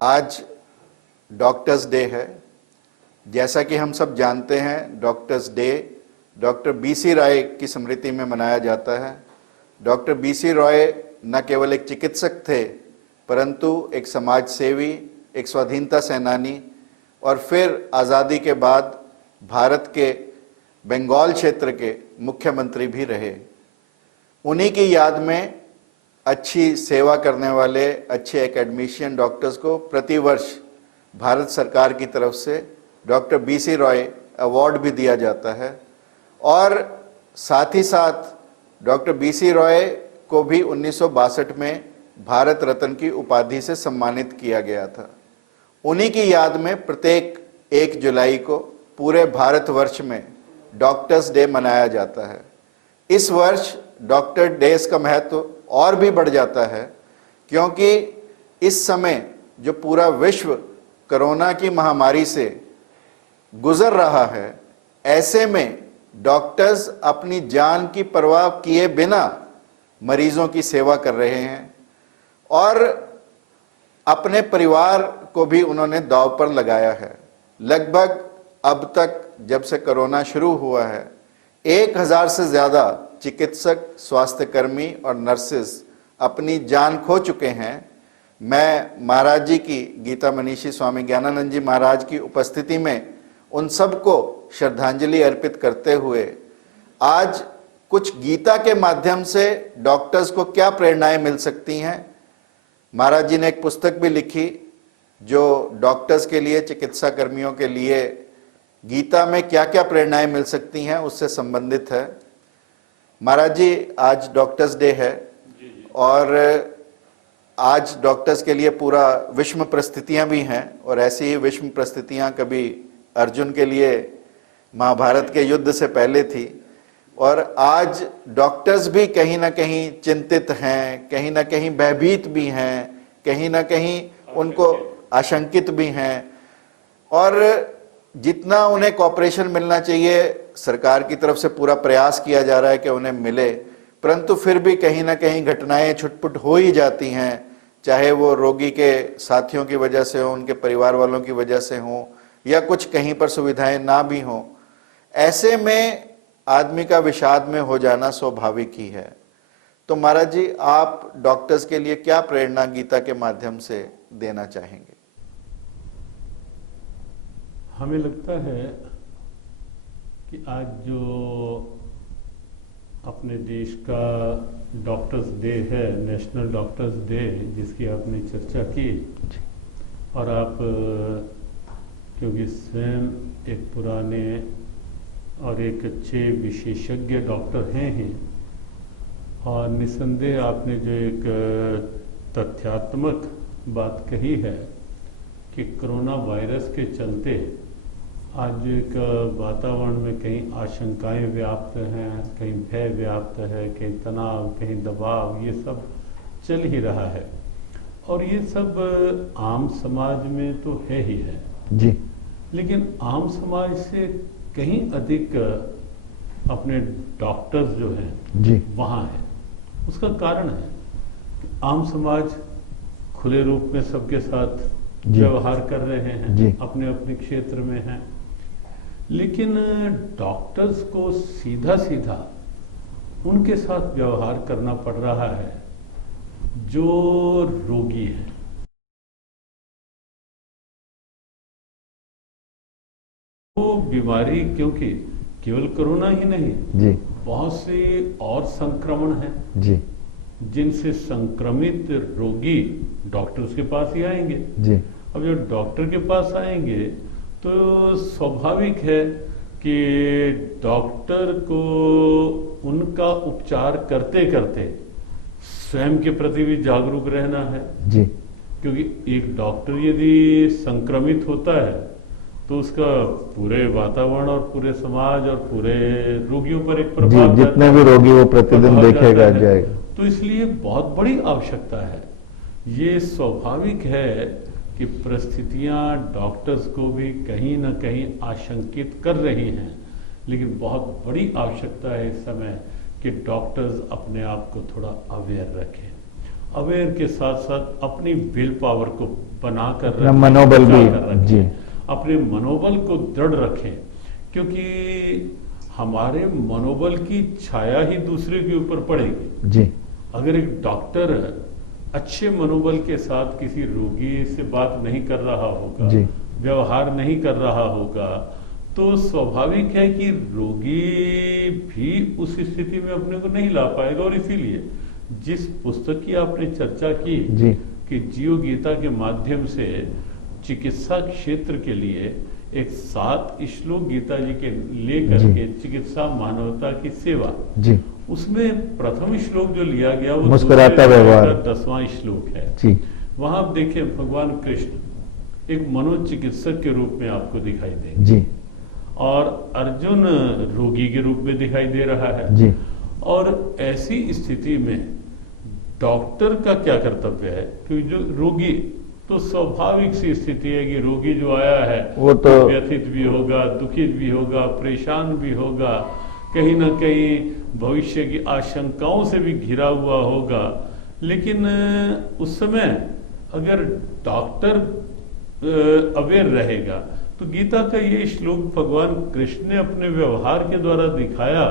आज doctors day है। जैसा कि हम सब जानते हैं, doctors day doctor BC Roy की स्मृति में मनाया जाता है। डॉक्टर बीसी रॉय न केवल एक चिकित्सक थे, परंतु एक समाज सेवी, एक स्वाधीनता सेनानी और फिर आज़ादी के बाद भारत के बंगाल क्षेत्र के मुख्यमंत्री भी रहे। उन्हीं की याद में अच्छी सेवा करने वाले अच्छे एकेडमिशियन डॉक्टर्स को प्रतिवर्ष भारत सरकार की तरफ से डॉक्टर बीसी रॉय अवार्ड भी दिया जाता है और साथ ही साथ डॉक्टर बीसी रॉय को भी 1962 में भारत रत्न की उपाधि से सम्मानित किया गया था। उन्हीं की याद में प्रत्येक 1 जुलाई को पूरे भारतवर्ष में डॉक्टर्स डे मनाया जाता है। इस वर्ष डॉक्टर डेज का महत्व और भी बढ़ जाता है, क्योंकि इस समय जो पूरा विश्व कोरोना की महामारी से गुजर रहा है, ऐसे में डॉक्टर्स अपनी जान की परवाह किए बिना मरीजों की सेवा कर रहे हैं और अपने परिवार को भी उन्होंने दांव पर लगाया है। लगभग अब तक जब से कोरोना शुरू हुआ है, 1000 से ज़्यादा चिकित्सक, स्वास्थ्यकर्मी और नर्सेस अपनी जान खो चुके हैं। मैं महाराज जी की, गीता मनीषी स्वामी ज्ञानानंद जी महाराज की उपस्थिति में उन सबको श्रद्धांजलि अर्पित करते हुए आज कुछ गीता के माध्यम से डॉक्टर्स को क्या प्रेरणाएं मिल सकती हैं, महाराज जी ने एक पुस्तक भी लिखी जो डॉक्टर्स के लिए, चिकित्सा कर्मियों के लिए गीता में क्या क्या प्रेरणाएं मिल सकती हैं उससे संबंधित है। महाराज जी, आज डॉक्टर्स डे है और आज डॉक्टर्स के लिए पूरा विषम परिस्थितियां भी हैं और ऐसी ही विषम परिस्थितियां कभी अर्जुन के लिए महाभारत के युद्ध से पहले थी और आज डॉक्टर्स भी कहीं ना कहीं चिंतित हैं, कहीं ना कहीं भयभीत भी हैं, कहीं ना कहीं उनको आशंकित भी हैं और जितना उन्हें कॉपरेशन मिलना चाहिए सरकार की तरफ से पूरा प्रयास किया जा रहा है कि उन्हें मिले, परंतु फिर भी कहीं ना कहीं घटनाएं छुटपुट हो ही जाती हैं, चाहे वो रोगी के साथियों की वजह से हो, उनके परिवार वालों की वजह से हो या कुछ कहीं पर सुविधाएं ना भी हो। ऐसे में आदमी का विषाद में हो जाना स्वाभाविक ही है। तो महाराज जी, आप डॉक्टर्स के लिए क्या प्रेरणा गीता के माध्यम से देना चाहेंगे? हमें लगता है कि आज जो अपने देश का डॉक्टर्स डे है, नेशनल डॉक्टर्स डे, जिसकी आपने चर्चा की और आप क्योंकि स्वयं एक पुराने और एक अच्छे विशेषज्ञ डॉक्टर हैं ही और निस्संदेह आपने जो एक तथ्यात्मक बात कही है कि कोरोना वायरस के चलते आज एक वातावरण में कहीं आशंकाएं व्याप्त हैं, कहीं भय व्याप्त है, कहीं तनाव, कहीं दबाव, ये सब चल ही रहा है और ये सब आम समाज में तो है ही है जी, लेकिन आम समाज से कहीं अधिक अपने डॉक्टर्स जो हैं जी वहाँ है। उसका कारण है कि आम समाज खुले रूप में सबके साथ व्यवहार कर रहे हैं, अपने अपने क्षेत्र में हैं, लेकिन डॉक्टर्स को सीधा सीधा उनके साथ व्यवहार करना पड़ रहा है जो रोगी है। वो बीमारी, क्योंकि केवल कोरोना ही नहीं जी, बहुत से और संक्रमण हैं जी, जिनसे संक्रमित रोगी डॉक्टर्स के पास ही आएंगे जी। अब जब डॉक्टर के पास आएंगे तो स्वाभाविक है कि डॉक्टर को उनका उपचार करते करते स्वयं के प्रति भी जागरूक रहना है जी, क्योंकि एक डॉक्टर यदि संक्रमित होता है तो उसका पूरे वातावरण और पूरे समाज और पूरे रोगियों पर एक प्रभाव, जितने भी रोगी वो प्रतिदिन देखेगा जाएगा। तो इसलिए बहुत बड़ी आवश्यकता है। ये स्वाभाविक है कि परिस्थितियां डॉक्टर्स को भी कहीं ना कहीं आशंकित कर रही हैं, लेकिन बहुत बड़ी आवश्यकता है इस समय कि डॉक्टर्स अपने आप को थोड़ा अवेयर रखें अवेयर के साथ साथ अपनी विल पावर को बनाकर अपना मनोबल बचा भी, कर रखें, जी। अपने मनोबल को दृढ़ रखें, क्योंकि हमारे मनोबल की छाया ही दूसरे के ऊपर पड़ेगी। जी अगर एक डॉक्टर अच्छे मनोबल के साथ किसी रोगी से बात नहीं कर रहा होगा, जी। व्यवहार नहीं कर रहा होगा, तो स्वाभाविक है कि रोगी भी उस स्थिति में अपने को नहीं ला पाएगा। और इसीलिए जिस पुस्तक की आपने चर्चा की जी कि जीव गीता के माध्यम से चिकित्सा क्षेत्र के लिए एक 7 श्लोक गीता जी के लेकर जी। के चिकित्सा मानवता की सेवा, जी उसमें प्रथम श्लोक जो लिया गया वो मुस्कुराता दूसरे अध्याय व्यवहार। का 10वां श्लोक है। जी वहां आप देखिए भगवान कृष्ण एक मनोचिकित्सक के रूप में आपको दिखाई देंगे जी और अर्जुन रोगी के रूप में दिखाई दे रहा है। जी और ऐसी स्थिति में डॉक्टर का क्या कर्तव्य है कि जो रोगी, तो स्वाभाविक सी स्थिति है कि रोगी जो आया है वो तो व्यथित भी होगा, दुखित भी होगा, परेशान भी होगा, कहीं ना कहीं भविष्य की आशंकाओं से भी घिरा हुआ होगा। लेकिन उस समय अगर डॉक्टर अवेयर रहेगा तो गीता का ये श्लोक भगवान कृष्ण ने अपने व्यवहार के द्वारा दिखाया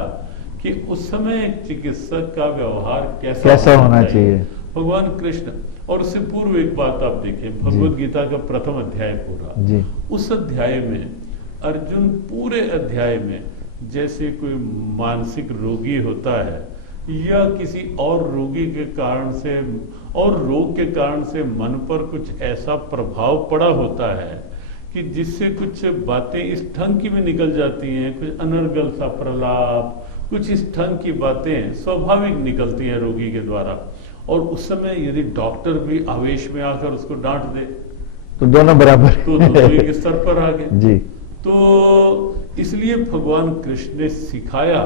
कि उस समय एक चिकित्सक का व्यवहार कैसा होना चाहिए। भगवान कृष्ण, और उससे पूर्व एक बात आप देखें, भगवत गीता का प्रथम अध्याय पूरा, जी उस अध्याय में अर्जुन पूरे अध्याय में जैसे कोई मानसिक रोगी होता है या किसी और रोगी के कारण से और रोग के कारण से मन पर कुछ ऐसा प्रभाव पड़ा होता है कि जिससे कुछ बातें इस ढंग की भी निकल जाती हैं, कुछ अनर्गल सा प्रलाप, कुछ इस ढंग की बातें स्वाभाविक निकलती हैं रोगी के द्वारा। और उस समय यदि डॉक्टर भी आवेश में आकर उसको डांट दे तो दोनों बराबर तो दोनों एक स्तर पर आ गए। जी तो इसलिए भगवान कृष्ण ने सिखाया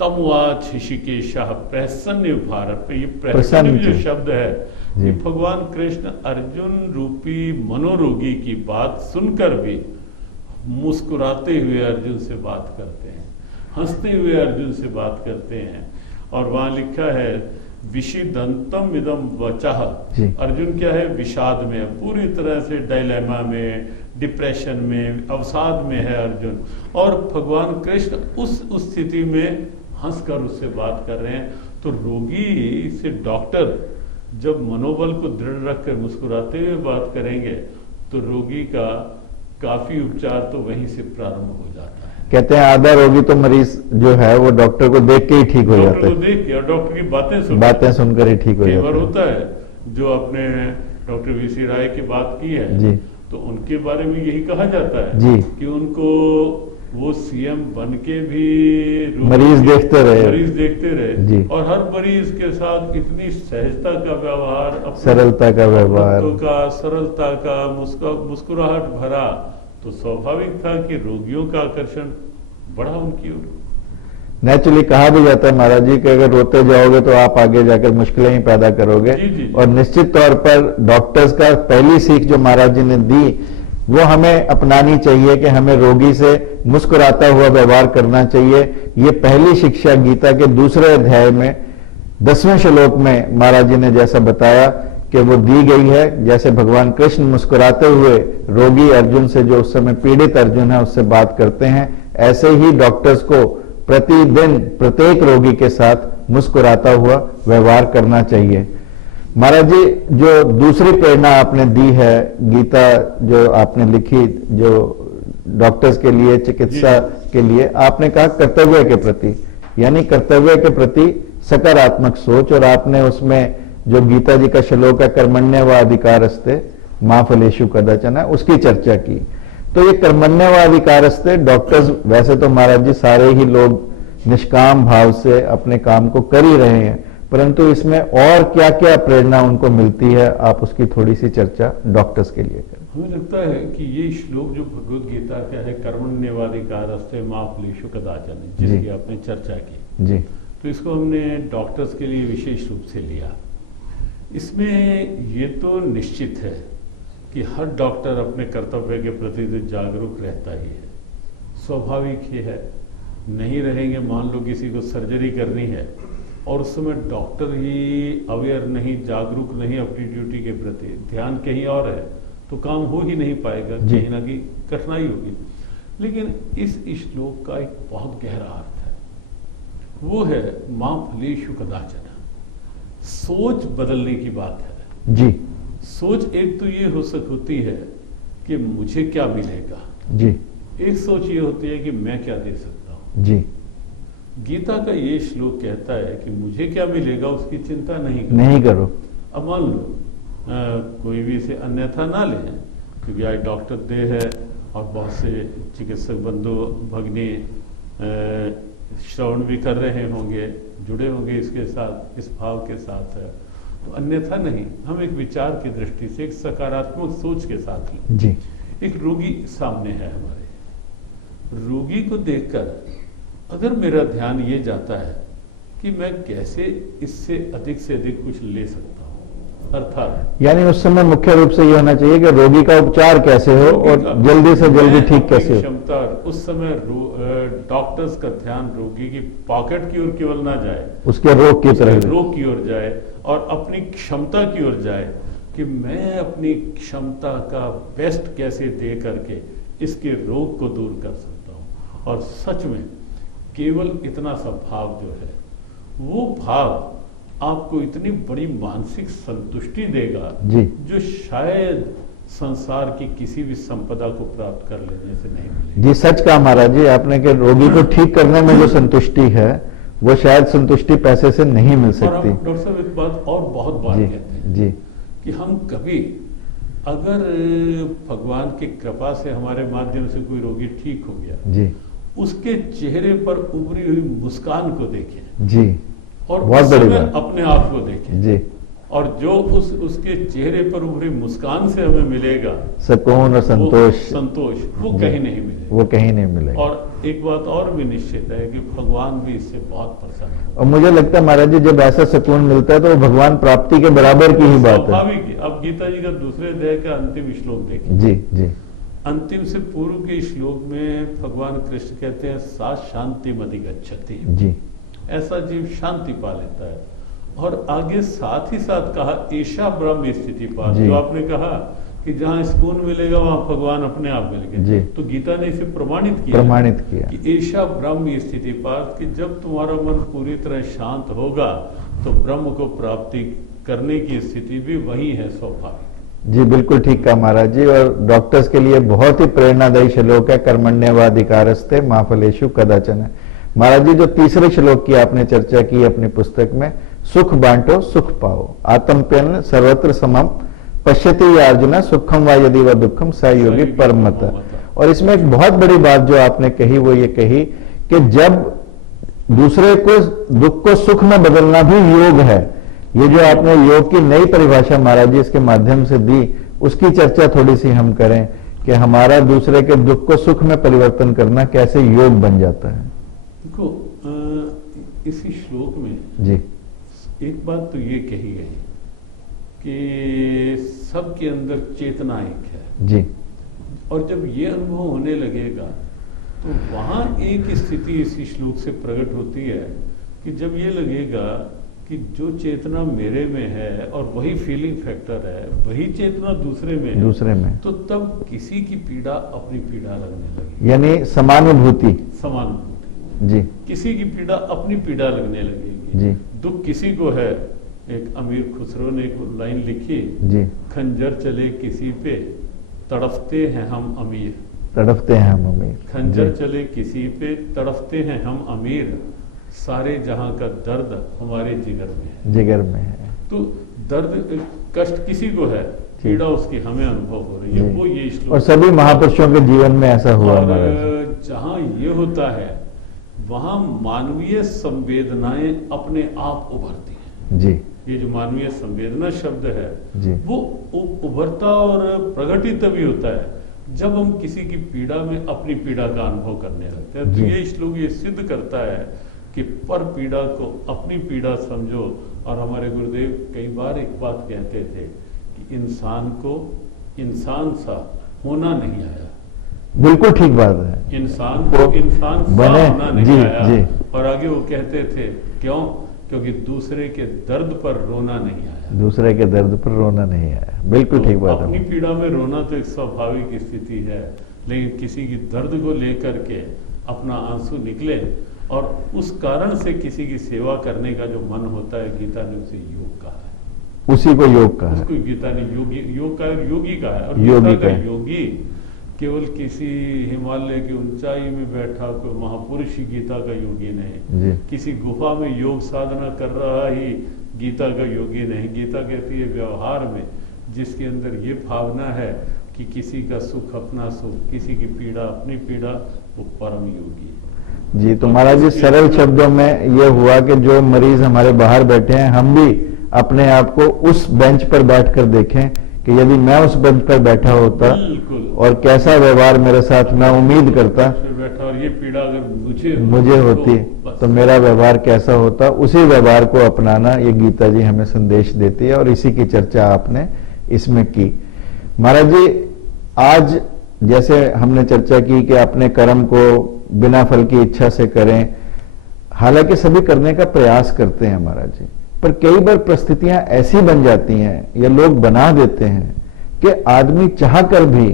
तमवाच ऋषिकेशः प्रसन्न भारत। ये प्रसन्न जो शब्द है कि भगवान कृष्ण अर्जुन रूपी मनोरोगी की बात सुनकर भी मुस्कुराते हुए अर्जुन से बात करते हैं, हंसते हुए अर्जुन से बात करते हैं। और वहां लिखा है विषिदंतम इदम वचः। अर्जुन क्या है, विषाद में, पूरी तरह से डायलेमा में, डिप्रेशन में, अवसाद में है अर्जुन। और भगवान कृष्ण उस स्थिति में हंसकर उससे बात कर रहे हैं। तो रोगी से डॉक्टर जब मनोबल को दृढ़ रखकर मुस्कुराते हुए बात करेंगे तो रोगी का काफी उपचार तो वहीं से प्रारंभ हो जाता है। कहते हैं आधा रोगी तो मरीज जो है वो डॉक्टर को देख के ही ठीक हो जाता है, डॉक्टर को देख के और डॉक्टर की बातें सुनकर ही ठीक हो जाता है। होता है जो आपने डॉक्टर वीसी राय की बात की है जी तो उनके बारे में यही कहा जाता है जी कि उनको वो सीएम बन के भी मरीज देखते रहे जी। और हर मरीज के साथ इतनी सहजता का व्यवहार, सरलता का व्यवहार, सरलता का मुस्कुराहट भरा, तो स्वाभाविक था कि रोगियों का आकर्षण बढ़ा उनकी ओर। नेचुरली कहा भी जाता है महाराज जी कि अगर रोते जाओगे तो आप आगे जाकर मुश्किलें ही पैदा करोगे। जी। और निश्चित तौर पर डॉक्टर्स का पहली सीख जो महाराज जी ने दी वो हमें अपनानी चाहिए कि हमें रोगी से मुस्कुराता हुआ व्यवहार करना चाहिए। ये पहली शिक्षा गीता के दूसरे अध्याय में 10वें श्लोक में महाराज जी ने जैसा बताया कि वो दी गई है। जैसे भगवान कृष्ण मुस्कुराते हुए रोगी अर्जुन से, जो उस समय पीड़ित अर्जुन है, उससे बात करते हैं, ऐसे ही डॉक्टर्स को प्रतिदिन प्रत्येक रोगी के साथ मुस्कुराता हुआ व्यवहार करना चाहिए। महाराज जी, जो दूसरी प्रेरणा आपने दी है, गीता जो आपने लिखी जो डॉक्टर्स के लिए, चिकित्सा के लिए, आपने कहा कर्तव्य के प्रति, यानी कर्तव्य के प्रति सकारात्मक सोच। और आपने उसमें जो गीता जी का श्लोक है कर्मण्य व अधिकारस्ते मा फलेषु कदाचन, उसकी चर्चा की। तो ये कर्मण्य व अधिकारस्ते, डॉक्टर्स वैसे तो महाराज जी सारे ही लोग निष्काम भाव से अपने काम को कर ही रहे हैं, परंतु इसमें और क्या क्या प्रेरणा उनको मिलती है, आप उसकी थोड़ी सी चर्चा डॉक्टर्स के लिए करें। हमें लगता है कि ये श्लोक जो भगवत गीता का है कर्मण्येवाधिकारस्ते मा फलेषु कदाचन, जिसकी आपने चर्चा की जी, तो इसको हमने डॉक्टर्स के लिए विशेष रूप से लिया। इसमें ये तो निश्चित है कि हर डॉक्टर अपने कर्तव्य के प्रति तो जागरूक रहता ही है, स्वाभाविक ही है। नहीं रहेंगे, मान लो किसी को सर्जरी करनी है और उस समय डॉक्टर ही अवेयर नहीं, जागरूक नहीं अपनी ड्यूटी के प्रति, ध्यान कहीं और है, तो काम हो ही नहीं पाएगा, जी। कहीं ना कहीं कठिनाई होगी। लेकिन इस श्लोक का एक बहुत गहरा अर्थ है, वो है मां फलेषु कदाचन। सोच बदलने की बात है जी सोच एक तो ये होती है कि मुझे क्या मिलेगा, जी एक सोच ये होती है कि मैं क्या दे सकता हूं। जी गीता का ये श्लोक कहता है कि मुझे क्या मिलेगा उसकी चिंता नहीं करो। नहीं करो। अब मान लो कोई भी इसे अन्यथा ना ले, क्योंकि आज डॉक्टर डे है और बहुत से चिकित्सक बंधु भगिनी श्रवण भी कर रहे होंगे, जुड़े होंगे इसके साथ, इस भाव के साथ है, तो अन्यथा नहीं, हम एक विचार की दृष्टि से, एक सकारात्मक सोच के साथ लें। जी एक रोगी सामने है हमारे, रोगी को देखकर अगर मेरा ध्यान ये जाता है कि मैं कैसे इससे से अधिक कुछ ले सकता हूँ, अर्थात यानी उस समय मुख्य रूप से ये होना चाहिए कि रोगी का उपचार कैसे हो और जल्दी से जल्दी ठीक कैसे हो। क्षमता, उस समय डॉक्टर्स का ध्यान रोगी की पॉकेट की ओर केवल ना जाए, उसके रोग की तरफ। रोग की ओर जाए और अपनी क्षमता की ओर जाए कि मैं अपनी क्षमता का बेस्ट कैसे दे करके इसके रोग को दूर कर सकता हूँ। और सच में केवल इतना सा भाव जो है, वो भाव आपको इतनी बड़ी मानसिक संतुष्टि देगा जी जो शायद संसार की किसी भी संपदा को प्राप्त कर लेने से नहीं मिलेगी। जी सच कहा महाराज जी आपने कि रोगी को ठीक करने में जो संतुष्टि है वो शायद संतुष्टि पैसे से नहीं मिल और सकती। हम डॉक्टर साहब एक बात और बहुत बार जी कहते हैं जी कि हम कभी अगर भगवान की कृपा से हमारे माध्यम से कोई रोगी ठीक हो गया, जी उसके चेहरे पर उभरी हुई मुस्कान को देखें जी और बहुत उस बड़ी समय बात। अपने आप को देखें, जी और जो उसके चेहरे पर उभरी मुस्कान से हमें मिलेगा सुकून और संतोष वो जी, कहीं नहीं मिलेगा। वो कहीं नहीं मिलेगा। और एक बात और भी निश्चित है कि भगवान भी इससे बहुत प्रसन्न है। और मुझे लगता है महाराज जी जब ऐसा सुकून मिलता है तो वो भगवान प्राप्ति के बराबर की ही बात है। स्वाभाविक है। अब गीता जी का दूसरे अध्याय का अंतिम श्लोक देखिए। जी जी अंतिम से पूर्व के श्लोक में भगवान कृष्ण कहते हैं सा शांति मति गच्छति, जी ऐसा जीव शांति पा लेता है। और आगे साथ ही साथ कहा ईशा ब्रह्म स्थिति पा, जी। जो आपने कहा कि जहां सुकून मिलेगा वहां भगवान अपने आप मिल जी। गए। तो गीता ने इसे प्रमाणित किया कि ईशा ब्रह्म स्थिति पार्थ, कि जब तुम्हारा मन पूरी तरह शांत होगा तो ब्रह्म को प्राप्ति करने की स्थिति भी वही है स्वाभाविक। जी बिल्कुल ठीक कहा महाराज जी। और डॉक्टर्स के लिए बहुत ही प्रेरणादायी श्लोक है कर्मण्यवाधिकारस्ते मा फलेषु कदाचन। महाराज जी जो तीसरे श्लोक की आपने चर्चा की अपनी पुस्तक में, सुख बांटो सुख पाओ आत्मप्यन सर्वत्र समम पश्यति अर्जुन सुखम व यदि व दुखम स योगी परमत। और इसमें एक बहुत बड़ी बात जो आपने कही वो ये कही कि जब दूसरे को दुख को सुख में बदलना भी योग है। ये जो आपने योग की नई परिभाषा महाराज जी इसके माध्यम से दी, उसकी चर्चा थोड़ी सी हम करें कि हमारा दूसरे के दुख को सुख में परिवर्तन करना कैसे योग बन जाता है। देखो इसी श्लोक में जी एक बात तो ये कही गई कि सबके अंदर चेतना एक है, जी और जब ये अनुभव होने लगेगा तो वहां एक स्थिति इसी श्लोक से प्रकट होती है कि जब ये लगेगा कि जो चेतना मेरे में है और वही फीलिंग फैक्टर है, वही चेतना दूसरे में है, दूसरे में, तो तब किसी की पीड़ा अपनी पीड़ा लगने लगेगी। यानी समानुभूति। समानुभूति। जी किसी की पीड़ा अपनी पीड़ा लगने लगेगी। जी दुख किसी को है, एक अमीर खुसरो ने एक लाइन लिखी, जी खंजर चले किसी पे तड़फते हैं हम अमीर। तड़फते हैं हम अमीर। खंजर चले किसी पे तड़फते हैं हम अमीर, सारे जहां का दर्द हमारे जिगर में है। जिगर में है। तो दर्द कष्ट किसी को है, पीड़ा उसकी हमें अनुभव हो रही है, वो ये श्लोक। और सभी महापुरुषों के जीवन में ऐसा हुआ। और जहां ये होता है वहां मानवीय संवेदनाएं अपने आप उभरती हैं। जी ये जो मानवीय संवेदना शब्द है जी वो उभरता और प्रकटित तभी होता है जब हम किसी की पीड़ा में अपनी पीड़ा का अनुभव करने लगते हैं। तो ये श्लोक ये सिद्ध करता है कि पर पीड़ा को अपनी पीड़ा समझो। और हमारे गुरुदेव कई बार एक बात कहते थे कि इंसान को इंसान सा होना नहीं आया। बिल्कुल ठीक बात है। इंसान को इंसान सा बने, होना नहीं जी, आया। जी। और आगे वो कहते थे क्यों क्योंकि दूसरे के दर्द पर रोना नहीं आया। दूसरे के दर्द पर रोना नहीं आया, बिल्कुल ठीक बात अपनी है। पीड़ा में रोना तो एक स्वाभाविक स्थिति है, लेकिन किसी की दर्द को लेकर के अपना आंसू निकले और उस कारण से किसी की सेवा करने का जो मन होता है, गीता ने उसे योग कहा है। उसी को योग कहा है। उसको गीता ने योग का योगी कहा है। और योगी गीता का का योगी केवल किसी हिमालय की ऊंचाई में बैठा कोई महापुरुष ही गीता का योगी नहीं। जी किसी गुफा में योग साधना कर रहा ही गीता का योगी नहीं। गीता कहती है व्यवहार में जिसके अंदर ये भावना है कि किसी का सुख अपना सुख, किसी की पीड़ा अपनी पीड़ा, वो परम योगी है। जी, तो महाराज जी सरल शब्दों में ये हुआ कि जो मरीज हमारे बाहर बैठे हैं, हम भी अपने आप को उस बेंच पर बैठकर देखें कि यदि मैं उस बेंच पर बैठा होता बिल्कुल। और कैसा व्यवहार मेरे साथ मैं उम्मीद करता फिर बैठा और ये पीड़ा अगर मुझे होती बस। तो मेरा व्यवहार कैसा होता, उसी व्यवहार को अपनाना ये गीता जी हमें संदेश देती है और इसी की चर्चा आपने इसमें की। महाराज जी, आज जैसे हमने चर्चा की कि अपने कर्म को बिना फल की इच्छा से करें, हालांकि सभी करने का प्रयास करते हैं महाराज जी, पर कई बार परिस्थितियां ऐसी बन जाती हैं या लोग बना देते हैं कि आदमी चाहकर भी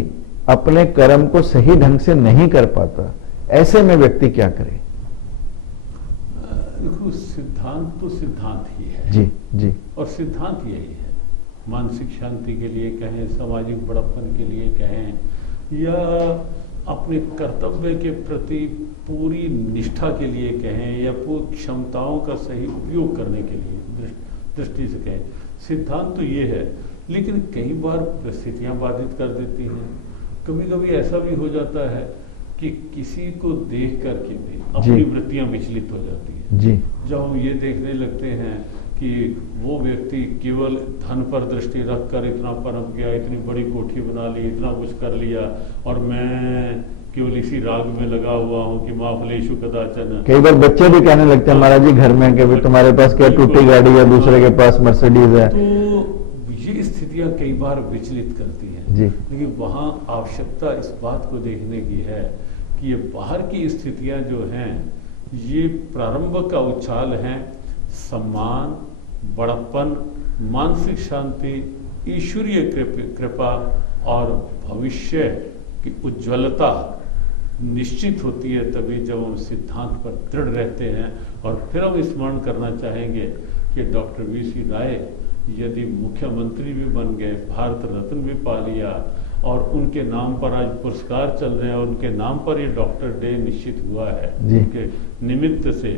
अपने कर्म को सही ढंग से नहीं कर पाता। ऐसे में व्यक्ति क्या करे? देखो, सिद्धांत तो सिद्धांत ही है। जी जी। और सिद्धांत यही है, मानसिक शांति के लिए कहें, सामाजिक बड़प्पन के लिए कहें, या अपने कर्तव्य के प्रति पूरी निष्ठा के लिए कहें, या पूरी क्षमताओं का सही उपयोग करने के लिए दृष्टि से कहें, सिद्धांत तो ये है। लेकिन कई बार परिस्थितियां बाधित कर देती हैं। कभी कभी ऐसा भी हो जाता है कि किसी को देख करके भी अपनी वृत्तियां विचलित हो जाती हैं। जी। जब हम ये देखने लगते हैं कि वो व्यक्ति केवल धन पर दृष्टि रखकर इतना पनप गया, इतनी बड़ी कोठी बना ली, इतना कुछ कर लिया, और मैं केवल इसी राग में लगा हुआ हूँ कि माँ फलेशु कदाचन। कई बार बच्चे भी कहने लगते हैं महाराज जी घर में कि तुम्हारे पास क्या टूटी गाड़ी है, दूसरे के पास मर्सिडीज है। तो ये स्थितियां कई बार विचलित करती हैं। जी। लेकिन वहाँ आवश्यकता इस बात को देखने की है कि ये बाहर की स्थितियां जो हैं, ये प्रारंभ का उछाल हैं सम्मान, बड़प्पन, मानसिक शांति, ईश्वरीय कृपा और भविष्य की उज्ज्वलता निश्चित होती है तभी जब हम सिद्धांत पर दृढ़ रहते हैं। और फिर हम स्मरण करना चाहेंगे कि डॉक्टर वीसी राय यदि मुख्यमंत्री भी बन गए, भारत रत्न भी पा लिया, और उनके नाम पर आज पुरस्कार चल रहे हैं, और उनके नाम पर ये डॉक्टर डे निश्चित हुआ है उनके निमित्त से,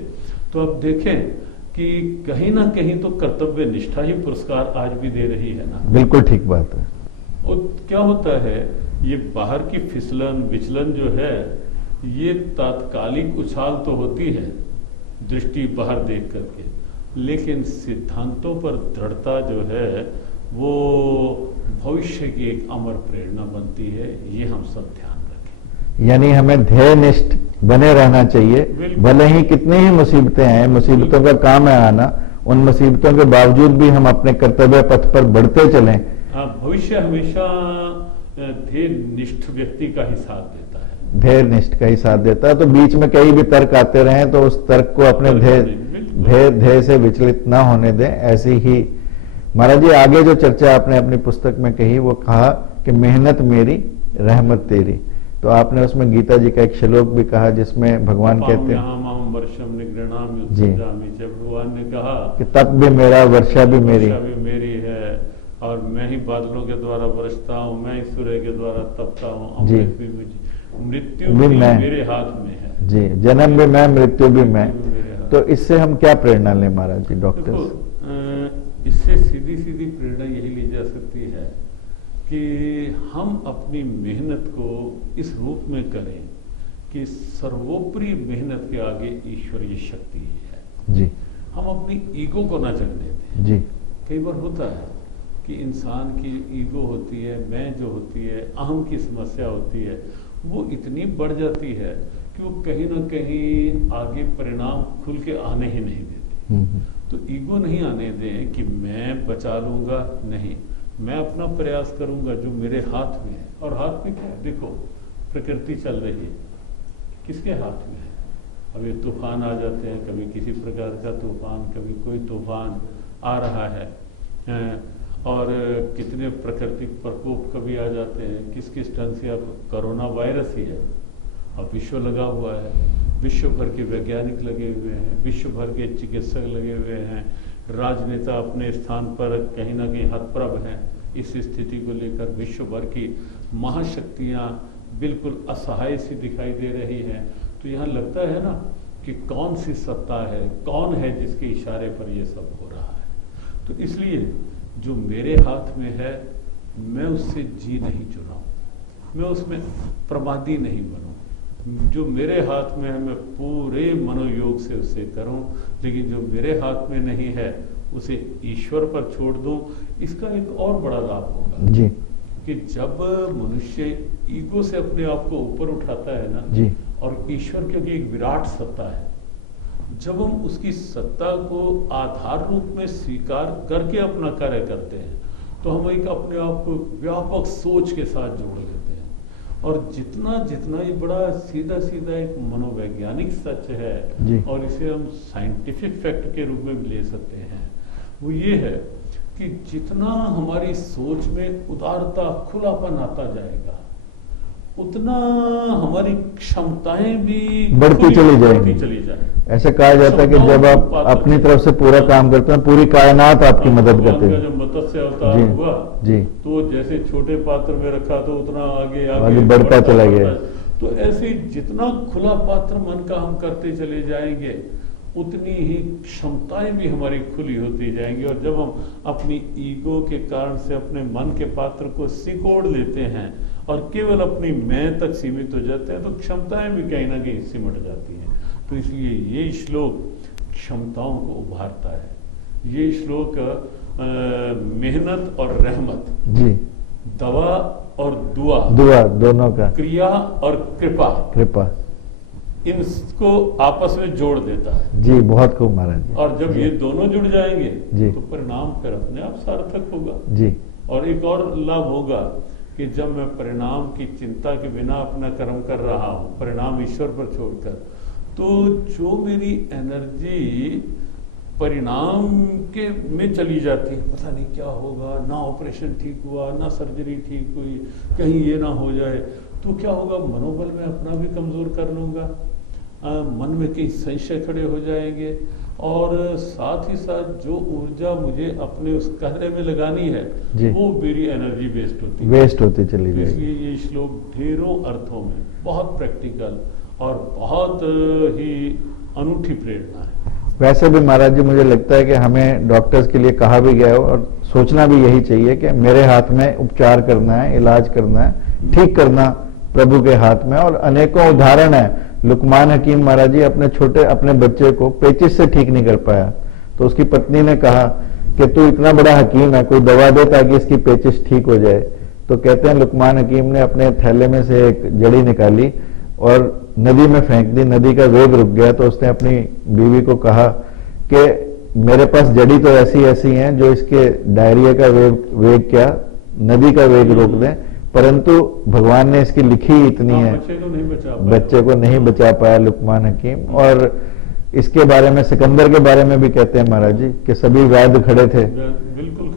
तो अब देखें कि कहीं ना कहीं तो कर्तव्य निष्ठा ही पुरस्कार आज भी दे रही है ना। बिल्कुल ठीक बात है। और क्या होता है, ये बाहर की फिसलन विचलन जो है, ये तात्कालिक उछाल तो होती है दृष्टि बाहर देख करके, लेकिन सिद्धांतों पर दृढ़ता जो है वो भविष्य की एक अमर प्रेरणा बनती है। ये हम सब ध्यान रखें। यानी हमें ध्येयनिष्ठ बने रहना चाहिए, भले ही कितनी ही मुसीबतें हैं, मुसीबतों का काम है आना, उन मुसीबतों के बावजूद भी हम अपने कर्तव्य पथ पर बढ़ते चलें। भविष्य हमेशा ध्येय निष्ठ व्यक्ति का ही साथ देता है। ध्येय निष्ठ का ही साथ देता है। तो बीच में कई भी तर्क आते रहे तो उस तर्क को अपने ध्येय से विचलित ना होने दें। ऐसी ही महाराज जी आगे जो चर्चा आपने अपनी पुस्तक में कही, वो कहा कि मेहनत मेरी रहमत तेरी। तो आपने उसमें गीता जी का एक श्लोक भी कहा जिसमें भगवान कहते हैं जी भगवान ने कहा कि तप भी मेरा, वर्षा भी मेरी है, और मैं ही बादलों के द्वारा बरसता हूँ, मैं ही सूर्य के द्वारा तपता हूँ, जी। अमृत भी मुझे, मृत्यु भी मेरे हाथ में है। जी, जन्म भी मैं, मृत्यु भी मैं। मेरे हाथ। तो इससे हम क्या प्रेरणा लें महाराज जी डॉक्टर? इससे सीधी सीधी प्रेरणा यही ली जा सकती है कि हम अपनी मेहनत को इस रूप में करें कि सर्वोपरि मेहनत के आगे ईश्वरीय शक्ति ही है। जी। हम अपनी ईगो को ना जगने दें। जी। कई बार होता है कि इंसान की ईगो होती है, मैं जो होती है, अहम की समस्या होती है, वो इतनी बढ़ जाती है कि वो कहीं ना कहीं आगे परिणाम खुल के आने ही नहीं देती। तो ईगो नहीं आने दें कि मैं बचा लूंगा, नहीं, मैं अपना प्रयास करूंगा जो मेरे हाथ में है। और हाथ में क्या है? देखो, प्रकृति चल रही है, किसके हाथ में है? अब ये तूफान आ जाते हैं, कभी किसी प्रकार का तूफान, कभी कोई तूफान आ रहा है, और कितने प्राकृतिक प्रकोप कभी आ जाते हैं, किस किस ढंग से। अब कोरोना वायरस ही है, अब विश्व लगा हुआ है, विश्व भर के वैज्ञानिक लगे हुए हैं, विश्व भर के चिकित्सक लगे हुए हैं, राजनेता अपने स्थान पर कहीं ना कहीं हतप्रभ हैं। इस स्थिति को लेकर विश्व भर की महाशक्तियाँ बिल्कुल असहाय सी दिखाई दे रही हैं। तो यहाँ लगता है ना कि कौन सी सत्ता है, कौन है जिसके इशारे पर ये सब हो रहा है। तो इसलिए जो मेरे हाथ में है मैं उससे जी नहीं चुनाऊँ, मैं उसमें प्रमादी नहीं बनूँ। जो मेरे हाथ में है मैं पूरे मनोयोग से उसे करूँ, लेकिन जो मेरे हाथ में नहीं है उसे ईश्वर पर छोड़ दूँ। इसका एक और बड़ा लाभ होगा जी कि जब मनुष्य ईगो से अपने आप को ऊपर उठाता है ना जी, और ईश्वर क्योंकि एक विराट सत्ता है, जब हम उसकी सत्ता को आधार रूप में स्वीकार करके अपना कार्य करते हैं तो हम एक अपने आप को व्यापक सोच के साथ जोड़ लेते हैं। और जितना जितना ये बड़ा सीधा सीधा एक मनोवैज्ञानिक सच है जी। और इसे हम साइंटिफिक फैक्ट के रूप में ले सकते हैं, वो ये है कि जितना हमारी सोच में उदारता खुलापन आता जाएगा उतना हमारी क्षमताएं भी बढ़ती चली जाएंगी। चली जाए। ऐसा कहा जाता है कि जब आप अपनी तरफ से पूरा काम करते हैं पूरी कायनात आपकी मदद करती है। जब मत्स्य अवतार जी, हुआ जी, तो जैसे छोटे पात्र में रखा तो उतना आगे आगे बढ़ता चला गया। तो ऐसे जितना खुला पात्र मन का हम करते चले जाएंगे उतनी ही क्षमताएं भी हमारी खुली होती जाएंगी। और जब हम अपनी ईगो के कारण से अपने मन के पात्र को सिकोड़ लेते हैं और केवल अपनी मैं तक सीमित हो जाते हैं तो क्षमताएं भी कहीं ना कहीं सिमट जाती हैं। तो इसलिए ये श्लोक क्षमताओं को उभारता है। ये श्लोक मेहनत और रहमत, जी, दवा और दुआ, दुआ दोनों का, क्रिया और कृपा, कृपा, इनको आपस में जोड़ देता है। जी, बहुत खूब महाराज जी। और जब जी, ये दोनों जुड़ जाएंगे जी, तो परिणाम फिर अपने आप सार्थक होगा। जी, और एक और लाभ होगा कि जब मैं परिणाम की चिंता के बिना अपना कर्म कर रहा हूँ, परिणाम ईश्वर पर छोड़कर, तो जो मेरी एनर्जी परिणाम के में चली जाती है, पता नहीं क्या होगा, ना ऑपरेशन ठीक हुआ, ना सर्जरी ठीक हुई, कहीं ये ना हो जाए, तो क्या होगा, मनोबल में अपना भी कमजोर कर लूँगा, मन में कई संशय खड़े हो जाएंगे और साथ ही साथ जो ऊर्जा मुझे अपने उस कार्य में लगानी है वो मेरी एनर्जी वेस्ट होती चली जाएगी। इसलिए ये श्लोक ढेरों अर्थों में बहुत प्रैक्टिकल और बहुत ही अनूठी प्रेरणा है। वैसे भी महाराज जी मुझे लगता है कि हमें डॉक्टर्स के लिए कहा भी गया हो और सोचना भी यही चाहिए कि मेरे हाथ में उपचार करना है, इलाज करना है, ठीक करना प्रभु के हाथ में। और अनेकों उदाहरण है। लुकमान हकीम महाराज जी अपने बच्चे को पेचिश से ठीक नहीं कर पाया, तो उसकी पत्नी ने कहा कि तू इतना बड़ा हकीम है, कोई दवा दे ताकि इसकी पेचिश ठीक हो जाए। तो कहते हैं लुकमान हकीम ने अपने थैले में से एक जड़ी निकाली और नदी में फेंक दी, नदी का वेग रुक गया। तो उसने अपनी बीवी को कहा कि मेरे पास जड़ी तो ऐसी ऐसी हैं जो इसके डायरिया का वेग क्या नदी का वेग रोक दें, परंतु भगवान ने इसकी लिखी इतनी है, बच्चे को नहीं बचा पाया लुकमान हकीम। और इसके बारे में सिकंदर के बारे में भी कहते हैं महाराज जी कि सभी वैद्य खड़े थे, बिल्कुल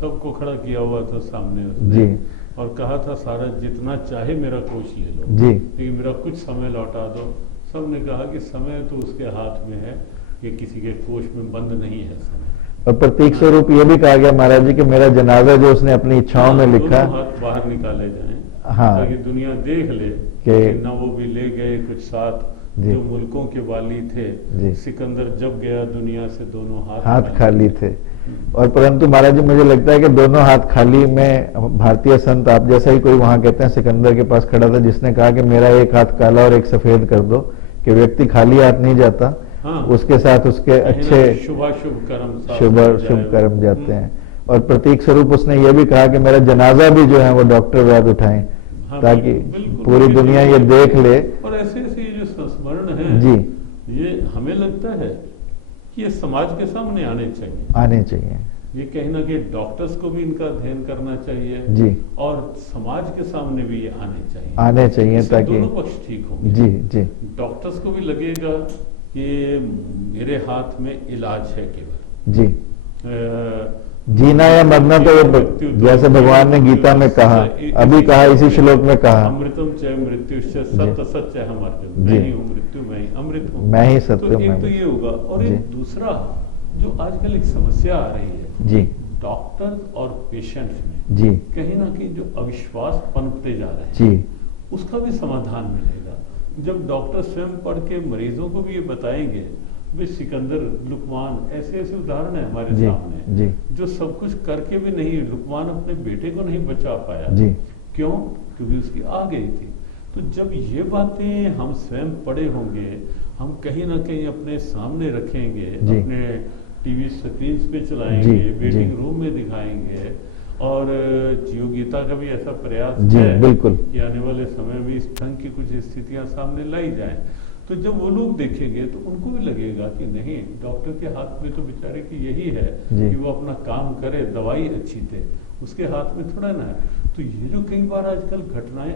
सबको खड़ा किया हुआ था सामने उसने, जी, और कहा था सारा जितना चाहे मेरा कोष ले लो, जी, लेकिन मेरा कुछ समय लौटा दो। सबने कहा कि समय तो उसके हाथ में है, ये किसी के कोष में बंद नहीं है समय। और प्रतीक स्वरूप ये भी कहा गया महाराज जी कि मेरा जनाजा जो उसने अपनी इच्छाओं में लिखा, हाथ बाहर निकाले जाएं, हाँ, ताकि दुनिया देख ले कि न वो भी ले गए कुछ साथ, जो मुल्कों के वाली थे। सिकंदर जब गया दुनिया से दोनों हाथ खाली थे। और परंतु महाराज जी मुझे लगता है कि दोनों हाथ खाली में भारतीय संत आप जैसा ही कोई वहां कहते हैं सिकंदर के पास खड़ा था जिसने कहा कि मेरा एक हाथ काला और एक सफेद कर दो, कि व्यक्ति खाली हाथ नहीं जाता, हाँ, उसके साथ उसके अच्छे शुभ कर्म जाते हैं। और प्रतीक स्वरूप उसने ये भी कहा कि मेरा जनाजा भी जो है वो डॉक्टर वैद्य उठाएं, हाँ, ताकि पूरी दुनिया ये देख ले। और ऐसे ऐसे ये जो संस्मरण है जी, ये हमें लगता है कि ये समाज के सामने आने चाहिए। ये कहीं ना कहीं डॉक्टर्स को भी इनका अध्ययन करना चाहिए जी और समाज के सामने भी ये आने चाहिए इससे ताकि दोनों पक्ष ठीक होंगे। जी जी डॉक्टर्स को भी लगेगा कि मेरे हाथ में इलाज है केवल। जी अ, जीना या मरना तो ये जैसे भगवान ने गीता में कहा, अभी कहा इसी श्लोक में कहा, अमृतम च मृत्युश्च सत्य सत्य हम अर्जुन, जी। मैं ही हूँ मृत्यु, मैं ही अमृत हूँ। मैं ही तो सत्य हूँ, एक मैं तो ही। ये होगा, और जी। एक दूसरा जो आजकल एक समस्या आ रही है जी डॉक्टर और पेशेंट्स में, जी कहीं ना कहीं जो अविश्वास पनपते जा रहे हैं, जी उसका भी समाधान मिलेगा जब डॉक्टर स्वयं पढ़ के मरीजों को भी ये बताएंगे। भी सिकंदर, लुकमान, ऐसे ऐसे उदाहरण है हमारे जी सामने, जी जो सब कुछ करके भी नहीं, लुकमान अपने बेटे को नहीं बचा पाया। जी क्यों? क्योंकि उसकी आ गई थी। तो जब ये बातें हम स्वयं पढ़े होंगे, हम कहीं ना कहीं अपने सामने रखेंगे, जी। अपने टीवी स्क्रीन पे चलाएंगे, जी, वेटिंग जी। रूम में दिखाएंगे, और जियो गीता का भी ऐसा प्रयास जी, है बिल्कुल। कि आने वाले समय में इस ढंग की कुछ स्थितियां सामने लाई जाएं। तो जब वो लोग देखेंगे तो उनको भी लगेगा कि नहीं, डॉक्टर के हाथ में तो बेचारे की यही है जी। कि वो अपना काम करे, दवाई अच्छी दे, उसके हाथ में थोड़ा ना है। तो ये जो कई बार आजकल घटनाएं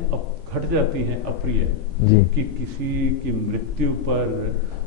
घट जाती हैं अप्रिय, जी कि किसी की मृत्यु पर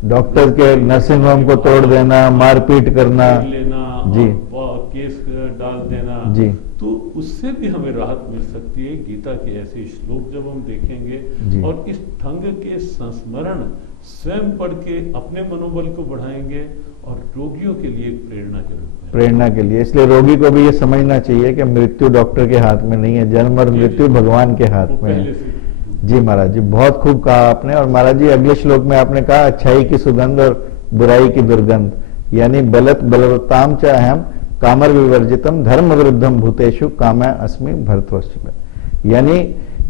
डॉक्टर के नर्सिंग होम को तोड़ देना, मारपीट करना, घेर लेना जी। और केस डाल देना, जी तो उससे भी हमें राहत मिल सकती है। गीता के ऐसे श्लोक जब हम जी। देखेंगे और इस ढंग के संस्मरण स्वयं पढ़ के अपने मनोबल को बढ़ाएंगे और रोगियों के लिए एक प्रेरणा के रूप में। प्रेरणा के लिए। इसलिए रोगी को भी ये समझना चाहिए कि मृत्यु डॉक्टर के हाथ में नहीं है, जन्म और जी, मृत्यु जी। भगवान के हाथ वो में पहले है। से जी महाराज जी, बहुत खूब कहा आपने। और महाराज जी अगले श्लोक में आपने कहा अच्छाई की सुगंध और बुराई की दुर्गंध, यानी बलत बलवताम च अहम कामर विवर्जितम धर्म विरुद्धम भूतेषु कामय अस्मि भरतवश्च। यानी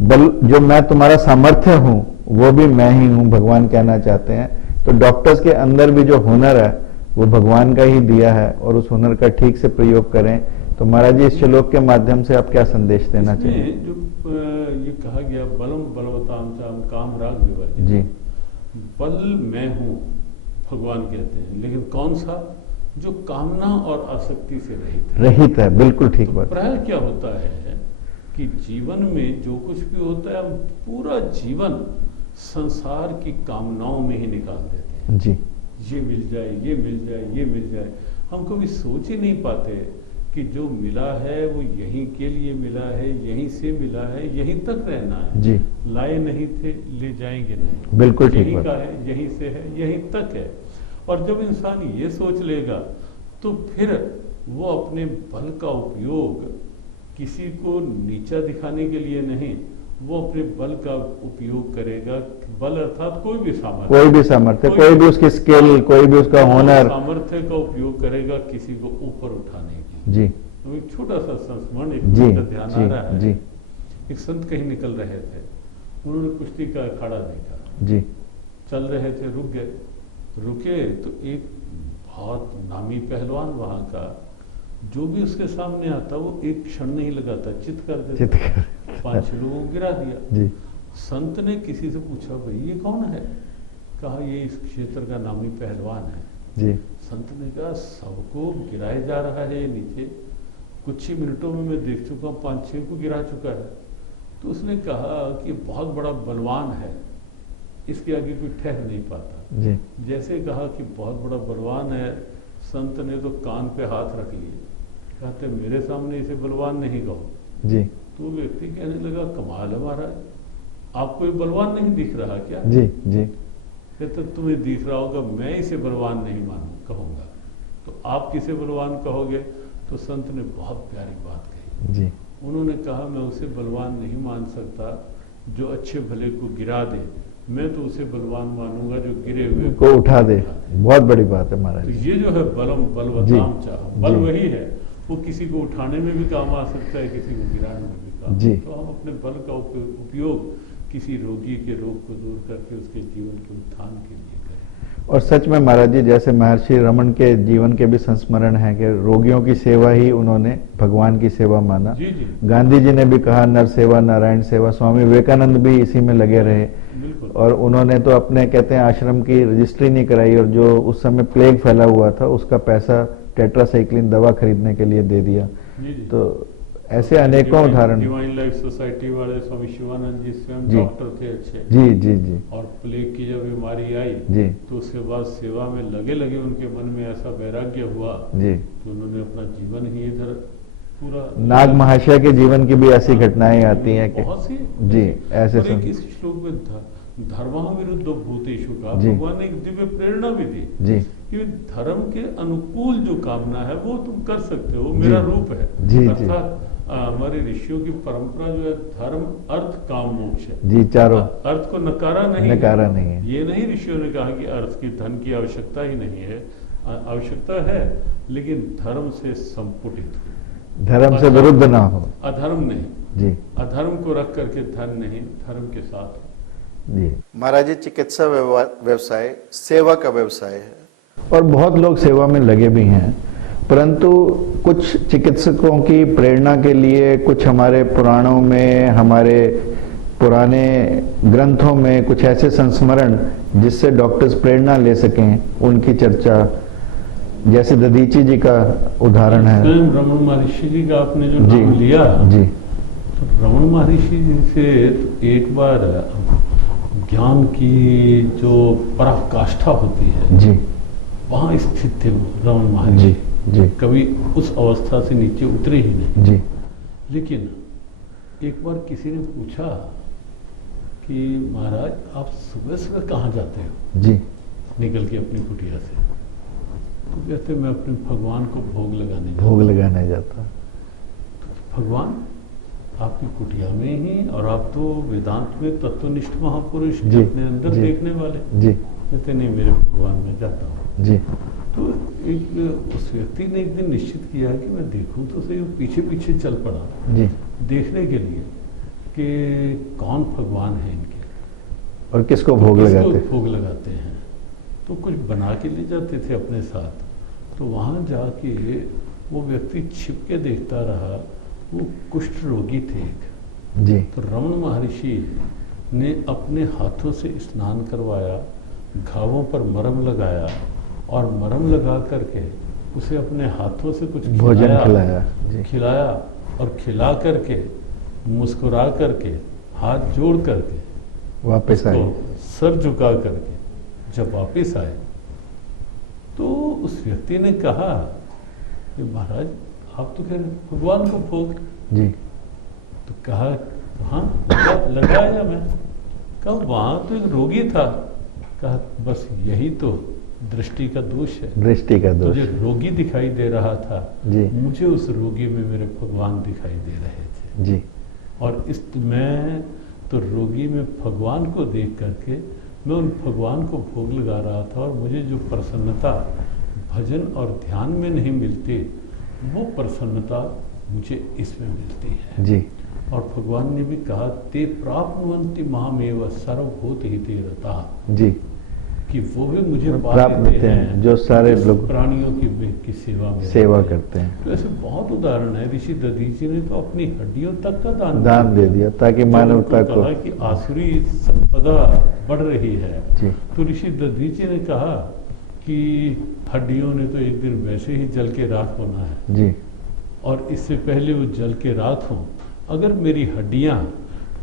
बल, जो मैं तुम्हारा सामर्थ्य हूं वो भी मैं ही हूं, भगवान कहना चाहते हैं। तो डॉक्टर्स के अंदर भी जो हुनर है वो भगवान का ही दिया है, और उस हुनर का ठीक से प्रयोग करें। तो महाराज जी इस श्लोक के माध्यम से आप क्या संदेश देना चाहिए? इसमें जो ये कहा गया बलम बलवताम चाम काम राग विवर्जित, जी बल मैं हूं, भगवान कहते हैं, लेकिन कौन सा? जो कामना और आसक्ति से रहित है। रहित है, बिल्कुल ठीक तो बात। प्राय क्या होता है कि जीवन में जो कुछ भी होता है, हम पूरा जीवन संसार की कामनाओं में ही निकाल देते हैं। जी ये मिल जाए, ये मिल जाए, ये मिल जाए। हम कभी सोच ही नहीं पाते कि जो मिला है वो यहीं के लिए मिला है, यहीं से मिला है, यहीं तक रहना है। जी लाए नहीं थे, ले जाएंगे नहीं। बिल्कुल ठीक यहीं बात। का है, यहीं से है, यहीं तक है। और जब इंसान ये सोच लेगा तो फिर वो अपने बल का उपयोग किसी को नीचा दिखाने के लिए नहीं, वो अपने बल का उपयोग करेगा। बल अर्थात कोई भी सामर्थ्य, कोई भी सामर्थ्य, कोई भी उसकी स्किल, कोई भी उसका हुनर। सामर्थ्य का उपयोग करेगा किसी को ऊपर उठाने की। जी तो एक छोटा सा संस्मरण, एक जी का ध्यान आ रहा है। जी एक संत कहीं निकल रहे थे, उन्होंने कुश्ती का अखाड़ा देखा, जी चल रहे थे, रुक गए। रुके तो एक बहुत नामी पहलवान वहां का, जो भी उसके सामने आता वो एक क्षण नहीं लगाता, चित कर देता, चित्तकर 5 लोगों को गिरा दिया। जी संत ने किसी से पूछा, भाई ये कौन है? कहा ये इस क्षेत्र का नामी पहलवान है। जी संत ने कहा सबको गिराया जा रहा है नीचे, कुछ ही मिनटों में मैं देख चुका हूँ 5-6 को गिरा चुका है। तो उसने कहा कि बहुत बड़ा बलवान है, इसके आगे कोई ठहर नहीं पाता। जी जैसे कहा कि बहुत बड़ा बलवान है, संत ने तो कान पे हाथ रख लिए, कहते मेरे सामने इसे बलवान नहीं कहो। जी तो व्यक्ति कहने लगा कमाल है महाराज, आपको ये बलवान नहीं दिख रहा क्या? जी जी कहते तुम्हें दिख रहा होगा, मैं इसे बलवान नहीं कहूँगा, तो आप किसे बलवान कहोगे? तो संत ने बहुत प्यारी बात कही। जी उन्होंने कहा मैं उसे बलवान नहीं मान सकता जो अच्छे भले को गिरा दे, मैं तो उसे बलवान मानूंगा जो गिरे हुए को उठा दे। बहुत बड़ी बात है महाराज तो जी। ये जो है बलम बलवताम जी, चाह, बल जी। वही है, वो किसी को उठाने में भी काम आ सकता है, किसी को गिराने में भी काम। जी। तो हम अपने बल का उपयोग किसी रोगी के रोग को दूर करके उसके जीवन के उत्थान के लिए करें। और सच में महाराज जी, जैसे महर्षि रमन के जीवन के भी संस्मरण है कि रोगियों की सेवा ही उन्होंने भगवान की सेवा माना। जी जी गांधी जी ने भी कहा नर सेवा नारायण सेवा, स्वामी विवेकानंद भी इसी में लगे रहे। बिल्कुल। और उन्होंने तो अपने कहते हैं आश्रम की रजिस्ट्री नहीं कराई, और जो उस समय प्लेग फैला हुआ था उसका पैसा टेट्रासाइक्लिन दवा खरीदने के लिए दे दिया। जी जी। तो ऐसे अनेकों उदाहरण। डिवाइन लाइफ सोसाइटी वाले स्वामी शिवानंद जी स्वयं जी। डॉक्टर थे अच्छे। जी जी जी और प्लेग की जब बीमारी आई जी तो उसके बाद सेवा में लगे लगे उनके मन में ऐसा वैराग्य हुआ जी। कि उन्होंने अपना जीवन ही इधर पूरा। नाग महाशय के जीवन की भी ऐसी घटनाएं आती हैं कि बहुत सी। जी ऐसे और एक सब। इस श्लोक में धर्मा विरुद्ध भूतेषु का जी। भगवान ने एक दिव्य प्रेरणा भी दी जी कि धर्म के अनुकूल जो कामना है वो तुम कर सकते हो, जी। मेरा रूप है। जी, जी। अर्थात हमारे ऋषियों की परंपरा जो है धर्म अर्थ काम मोक्ष है। जी चारों। अर्थ को नकारा नहीं नकारा नहीं है। ये नहीं ऋषियों ने कहा कि अर्थ की धन की आवश्यकता ही नहीं है, आवश्यकता है लेकिन धर्म से संपुटित हो, धर्म से विरुद्ध ना हो। अधर्म नहीं। जी अधर्म को रख करके धन नहीं, धर्म के साथ हो। जी। महाराज जी, चिकित्सा व्यवसाय सेवा का व्यवसाय है और बहुत लोग सेवा में लगे भी हैं, परंतु कुछ चिकित्सकों की प्रेरणा के लिए कुछ हमारे पुराणों में, हमारे पुराने ग्रंथों में कुछ ऐसे संस्मरण जिससे डॉक्टर्स प्रेरणा ले सकें, उनकी चर्चा, जैसे दधीची जी का उदाहरण है। स्वयं रमण महर्षि जी का आपने जो जी नाम लिया, जी तो रमण महर्षि जी से तो एक बार ज्ञान की जो पराकाष्ठा होती है जी वहाँ स्थित थे रमण जी महर्षि। जी कभी उस अवस्था से नीचे उतरे ही नहीं। जी लेकिन एक बार किसी ने पूछा कि महाराज आप सुबह सुबह कहाँ जाते हो जी निकल के अपनी कुटिया से? तो कहते मैं अपने भगवान को भोग लगाने जाता भोग हूँ। लगाने जाता। भगवान आपकी कुटिया में ही, और आप तो वेदांत में तत्वनिष्ठ महापुरुष जी, अपने अंदर जी। देखने वाले। जी कहते नहीं, मेरे भगवान में जाता हूँ। जी तो एक उस व्यक्ति ने एक दिन निश्चित किया कि मैं देखूं तो सही। वो पीछे पीछे चल पड़ा जी। देखने के लिए कि कौन भगवान है इनके, और किसको तो भोग किसको लगाते? भोग लगाते हैं। तो कुछ बना के ले जाते थे अपने साथ। तो वहाँ जाके वो व्यक्ति छिप के देखता रहा। वो कुष्ठ रोगी थे एक। जी तो रमण महर्षि ने अपने हाथों से स्नान करवाया, घावों पर मरहम लगाया और मरहम लगा करके उसे अपने हाथों से कुछ भोजन खिलाया। जी खिलाया और खिला करके मुस्कुरा करके हाथ जोड़ करके वापस आए। उसको सर झुका करके जब वापस आए तो उस व्यक्ति ने कहा कि महाराज आप तो कह रहे भगवान को भोग। जी तो कहा हाँ लगाया मैं। कहा वहाँ तो एक रोगी था। कहा बस यही तो दृष्टि का दोष है। दृष्टि का दोष। तुझे रोगी दिखाई दे रहा था, जी मुझे उस रोगी में मेरे भगवान दिखाई दे रहे थे। जी और इस मैं तो रोगी में भगवान को देख करके मैं उन भगवान को भोग लगा रहा था। और मुझे जो प्रसन्नता भजन और ध्यान में नहीं मिलती, वो प्रसन्नता मुझे इसमें मिलती है। जी और भगवान ने भी कहा ते प्राप्नुवन्ति मामेव सर्वभूत हिते रताः, जी कि वो भी मुझे प्राप्त देते हैं जो सारे लोग प्राणियों की सेवा में करते हैं। तो ऐसे बहुत उदाहरण है। ऋषि दधीची ने तो अपनी हड्डियों तक का दान दे दिया ताकि जब मानवता उनको को। कहा कि आसुरी संपदा बढ़ रही है, जी तो ऋषि दधीची ने कहा कि हड्डियों ने तो एक दिन वैसे ही जल के राख होना है, जी और इससे पहले वो जल के राख हों, अगर मेरी हड्डियां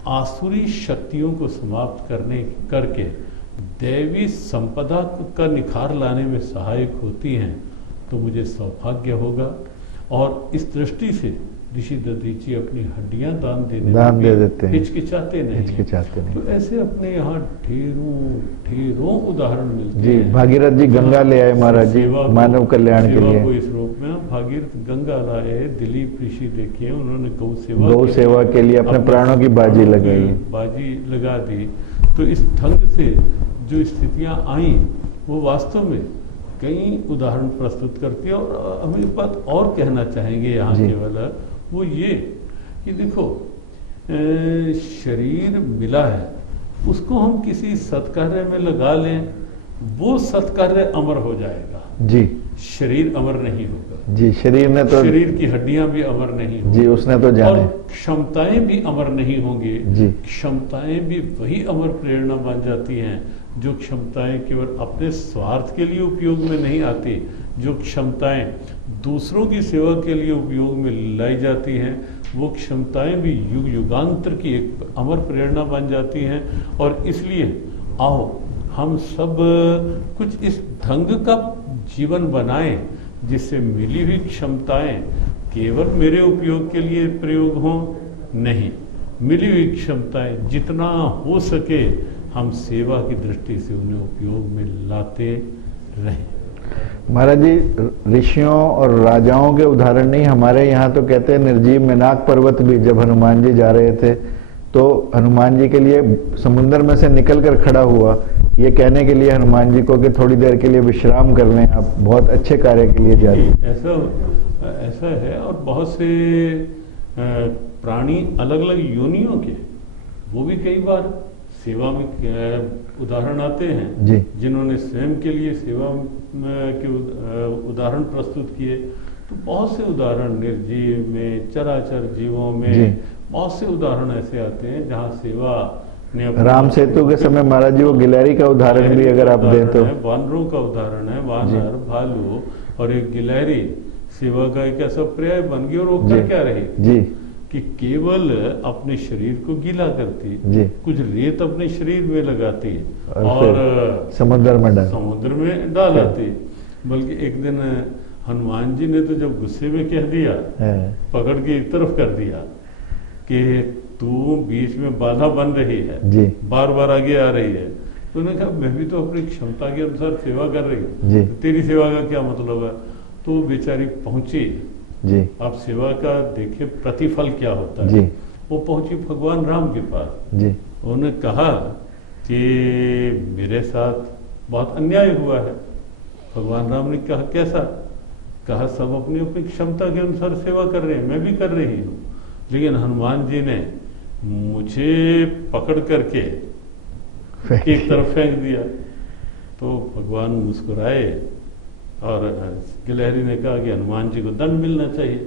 आसुरी शक्तियों को समाप्त करके दैवी संपदा का निखार लाने में सहायक होती हैं तो मुझे सौभाग्य होगा। और इस दृष्टि से ऋषि दधीची अपनी हड्डियां दान दे देते हैं। हिचकिचाते नहीं। तो ऐसे अपने यहाँ ढेरों उदाहरण मिलते जी हैं। भागीरथ जी गंगा ले आए महाराज जी सेवा को- मानव कल्याण के सेवा लिए। को इस रूप में भागीरथ गंगा लाए। दिलीप ऋषि देखिए, उन्होंने गौ सेवा के लिए अपने प्राणों की बाजी लगाई। बाजी लगा दी। तो इस ढंग से जो स्थितियां आई वो वास्तव में कई उदाहरण प्रस्तुत करती है। और हम एक बात और कहना चाहेंगे यहाँ जी। केवल वो ये कि देखो शरीर मिला है, उसको हम किसी सत्कार्य में लगा लें, वो सत्कार्य अमर हो जाएगा। जी शरीर अमर नहीं होगा। जी शरीर ने तो शरीर की हड्डियां भी अमर नहीं होंगी। जी उसने तो जाने। और क्षमताएं भी अमर नहीं होंगी। जी क्षमताएं भी वही अमर प्रेरणा बन जाती हैं जो क्षमताएं केवल अपने स्वार्थ के लिए उपयोग में नहीं आती, जो क्षमताएं दूसरों की सेवा के लिए उपयोग में लाई जाती हैं, वो क्षमताएं भी युग युगांतर की एक अमर प्रेरणा बन जाती हैं। और इसलिए आओ हम सब कुछ इस ढंग का जीवन बनाएं जिससे मिली हुई क्षमताएं केवल मेरे उपयोग के लिए प्रयोग हों, नहीं, मिली हुई क्षमताएं जितना हो सके हम सेवा की दृष्टि से उन्हें उपयोग में लाते रहें। महाराज जी, ऋषियों और राजाओं के उदाहरण नहीं, हमारे यहाँ तो कहते हैं निर्जीव मेनाक पर्वत भी जब हनुमान जी जा रहे थे तो हनुमान जी के लिए समुद्र में से निकल कर खड़ा हुआ, ये कहने के लिए हनुमान जी को कि थोड़ी देर के लिए विश्राम कर लें, आप बहुत अच्छे कार्य के लिए जा रहे हैं। ऐसा है। और बहुत से प्राणी अलग अलग योनियों के, वो भी कई बार सेवा में उदाहरण आते हैं जी, जिन्होंने स्वयं के लिए सेवा के उदाहरण प्रस्तुत किए। तो बहुत से उदाहरण निर्जीव में, चराचर जीवों में बहुत से उदाहरण ऐसे आते हैं जहाँ सेवा ने राम सेतु के समय महाराज जी वो गिलहरी का उदाहरण भी अगर आप दें तो, वानरों का उदाहरण है, वानर, भालू और एक गिलहरी सेवा का एक ऐसा पर्याय बन गई। और वो कर क्या रही जी, कि केवल अपने शरीर को गीला करती जी, कुछ रेत अपने शरीर में लगाती और समुद्र में डाल आती। बल्कि एक दिन हनुमान जी ने तो जब गुस्से में कह दिया, पकड़ के एक तरफ कर दिया कि तू बीच में बाधा बन रही है, जी, बार बार आगे आ रही है। तो उन्होंने कहा मैं भी तो अपनी क्षमता के अनुसार सेवा कर रही हूँ, तो तेरी सेवा का क्या मतलब है। तो बेचारी पहुंची जी, आप सेवा का देखिए प्रतिफल क्या होता है जी, वो पहुंची भगवान राम के पास जी, उन्होंने कहा कि मेरे साथ बहुत अन्याय हुआ है। भगवान राम ने कहा कैसा? कहा सब अपनी अपनी क्षमता के अनुसार सेवा कर रहे हैं, मैं भी कर रही हूँ, लेकिन हनुमान जी ने मुझे पकड़ करके एक तरफ फेंक दिया। तो भगवान मुस्कुराए और गिलहरी ने कहा कि हनुमान जी को दंड मिलना चाहिए।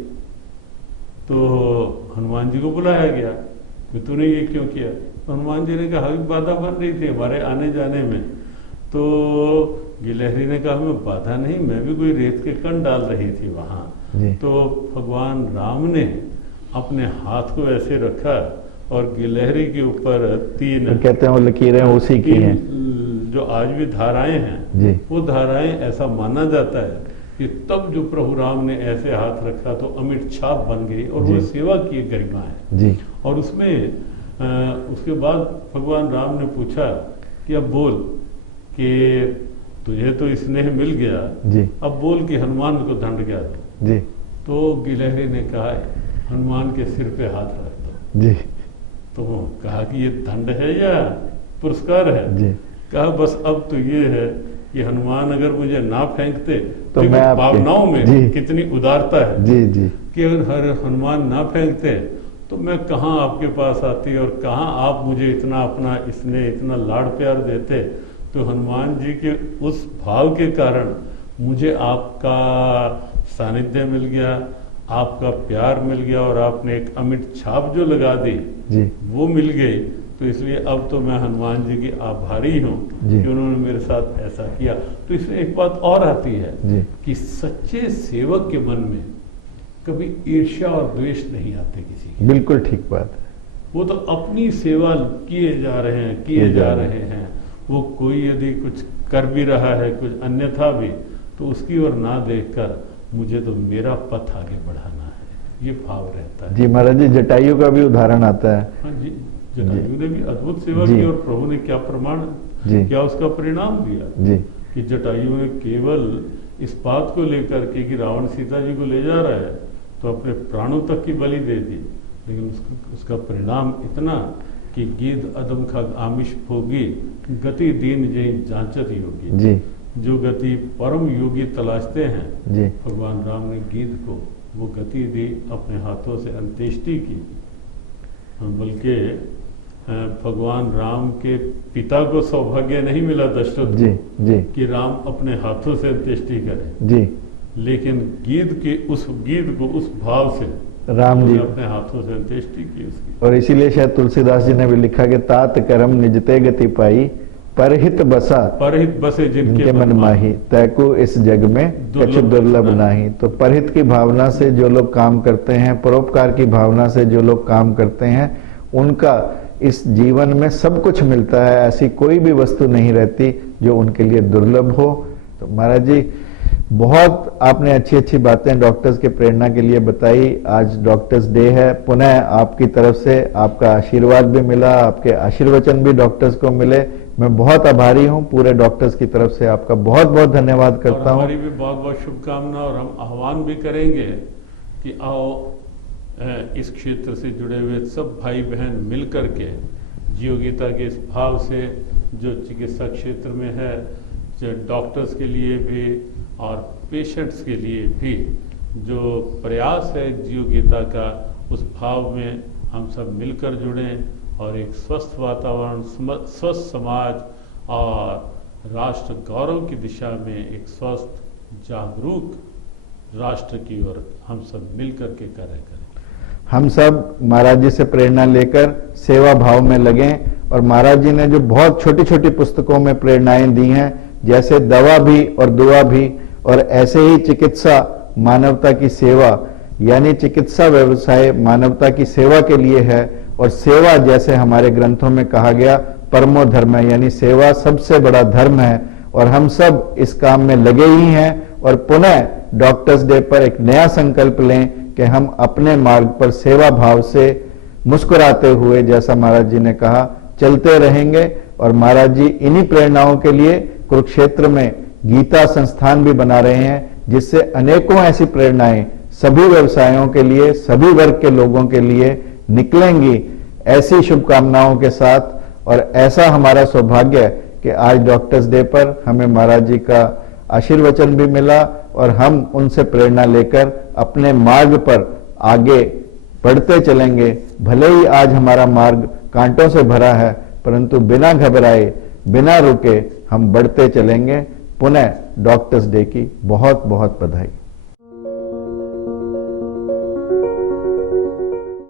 तो हनुमान जी को बुलाया गया कि तूने ये क्यों किया। तो हनुमान जी ने कहा बाधा बन रही थी हमारे आने जाने में। तो गिलहरी ने कहा मैं बाधा नहीं, मैं भी कोई रेत के कण डाल रही थी वहां। तो भगवान राम ने अपने हाथ को ऐसे रखा और गिलहरी के ऊपर तीन, तो कहते हैं वो लकीरें उसी की हैं, जो आज भी धाराएं हैं जी, वो धाराएं ऐसा माना जाता है कि तब जो प्रभु राम ने ऐसे हाथ रखा तो अमिट छाप बन गई और वो सेवा की गरिमा है जी। और उसमें उसके बाद भगवान राम ने पूछा कि अब बोल कि तुझे तो स्नेह मिल गया जी, अब बोल कि हनुमान को दंड क्या दो। जी, तो गिलहरी ने कहा हनुमान के सिर पे हाथ रख दो। जी, तो कहा कि ये दंड है या पुरस्कार है? जी, कहा बस अब तो ये है कि हनुमान अगर मुझे ना फेंकते तो मैं भावनाओं में कितनी उदारता है जी, जी, कि अगर हर हनुमान ना फेंकते तो मैं कहाँ आपके पास आती और कहाँ आप मुझे इतना अपना स्नेह इतना लाड़ प्यार देते। तो हनुमान जी के उस भाव के कारण मुझे आपका सानिध्य मिल गया, आपका प्यार मिल गया और आपने एक अमिट छाप जो लगा दी जी, वो मिल गई। तो इसलिए अब तो मैं हनुमान जी की आभारी हूँ कि उन्होंने मेरे साथ ऐसा किया। तो इसमें एक बात और आती है कि सच्चे सेवक के मन में कभी ईर्ष्या और द्वेष नहीं आते किसी की। बिल्कुल ठीक बात है। वो तो अपनी सेवा किए जा रहे हैं, वो कोई यदि कुछ कर भी रहा है कुछ अन्यथा भी तो उसकी ओर ना देखकर मुझे तो मेरा पथ आगे बढ़ाना है, ये भाव रहता है। जी महाराज जी, जटायु का भी उदाहरण आता है। हाँ जी, जटायु ने भी अद्भुत सेवा की और प्रभु ने क्या प्रमाण क्या उसका परिणाम दिया जी, कि जटायु ने केवल इस बात को लेकर के कि रावण सीता जी को ले जा रहा है तो अपने प्राणों तक की बलि दे दी, लेकिन उसका परिणाम इतना कि गीध अदम खग आमिष भोगी गति दीन जय जांचत योगी जी, जो गति परम योगी तलाशते हैं जी, भगवान राम ने गीध को वो गति दी, अपने हाथों से अंत्येष्टि की। बल्कि भगवान राम के पिता को सौभाग्य नहीं मिला दशरथ जी, जी, कि राम अपने हाथों से अंत्येष्टि करें, जी, लेकिन गीध को उस भाव से राम जी अपने हाथों से अंत्येष्टि की उसकी। और इसीलिए शायद तुलसीदास जी ने भी लिखा कि तात करम निजते गति पाई परहित बसा परहित बसे जिनके मन माही, तैको इस जग में कछु दुर्लभ नाही। तो परहित की भावना से जो लोग काम करते हैं, परोपकार की भावना से जो लोग काम करते हैं, उनका इस जीवन में सब कुछ मिलता है। ऐसी कोई भी वस्तु नहीं रहती जो उनके लिए दुर्लभ हो। तो महाराज जी, बहुत आपने अच्छी अच्छी बातें डॉक्टर्स के प्रेरणा के लिए बताई। आज डॉक्टर्स डे है, पुनः आपकी तरफ से आपका आशीर्वाद भी मिला, आपके आशीर्वचन भी डॉक्टर्स को मिले। मैं बहुत आभारी हूं, पूरे डॉक्टर्स की तरफ से आपका बहुत बहुत धन्यवाद करता हूं। हमारी भी बहुत बहुत शुभकामना, और हम आह्वान भी करेंगे कि आओ इस क्षेत्र से जुड़े हुए सब भाई बहन मिलकर के जीव गीता के इस भाव से जो चिकित्सा क्षेत्र में है, जो डॉक्टर्स के लिए भी और पेशेंट्स के लिए भी जो प्रयास है जीव गीता का, उस भाव में हम सब मिलकर जुड़ें और एक स्वस्थ वातावरण, स्वस्थ समाज और राष्ट्र गौरव की दिशा में एक स्वस्थ जागरूक राष्ट्र की ओर हम सब मिलकर के कार्य करें। हम सब महाराज जी से प्रेरणा लेकर सेवा भाव में लगें, और महाराज जी ने जो बहुत छोटी छोटी पुस्तकों में प्रेरणाएं दी हैं, जैसे दवा भी और दुआ भी, और ऐसे ही चिकित्सा मानवता की सेवा, यानी चिकित्सा व्यवसाय मानवता की सेवा के लिए है, और सेवा जैसे हमारे ग्रंथों में कहा गया परमो धर्म है, यानी सेवा सबसे बड़ा धर्म है। और हम सब इस काम में लगे ही हैं, और पुनः डॉक्टर्स डे पर एक नया संकल्प लें कि हम अपने मार्ग पर सेवा भाव से मुस्कुराते हुए, जैसा महाराज जी ने कहा, चलते रहेंगे। और महाराज जी इन्हीं प्रेरणाओं के लिए कुरुक्षेत्र में गीता संस्थान भी बना रहे हैं, जिससे अनेकों ऐसी प्रेरणाएं सभी व्यवसायों के लिए, सभी वर्ग के लोगों के लिए निकलेंगी। ऐसी शुभकामनाओं के साथ, और ऐसा हमारा सौभाग्य कि आज डॉक्टर्स डे पर हमें महाराज जी का आशीर्वचन भी मिला, और हम उनसे प्रेरणा लेकर अपने मार्ग पर आगे बढ़ते चलेंगे। भले ही आज हमारा मार्ग कांटों से भरा है, परंतु बिना घबराए, बिना रुके हम बढ़ते चलेंगे। पुनः डॉक्टर्स डे की बहुत बहुत बधाई।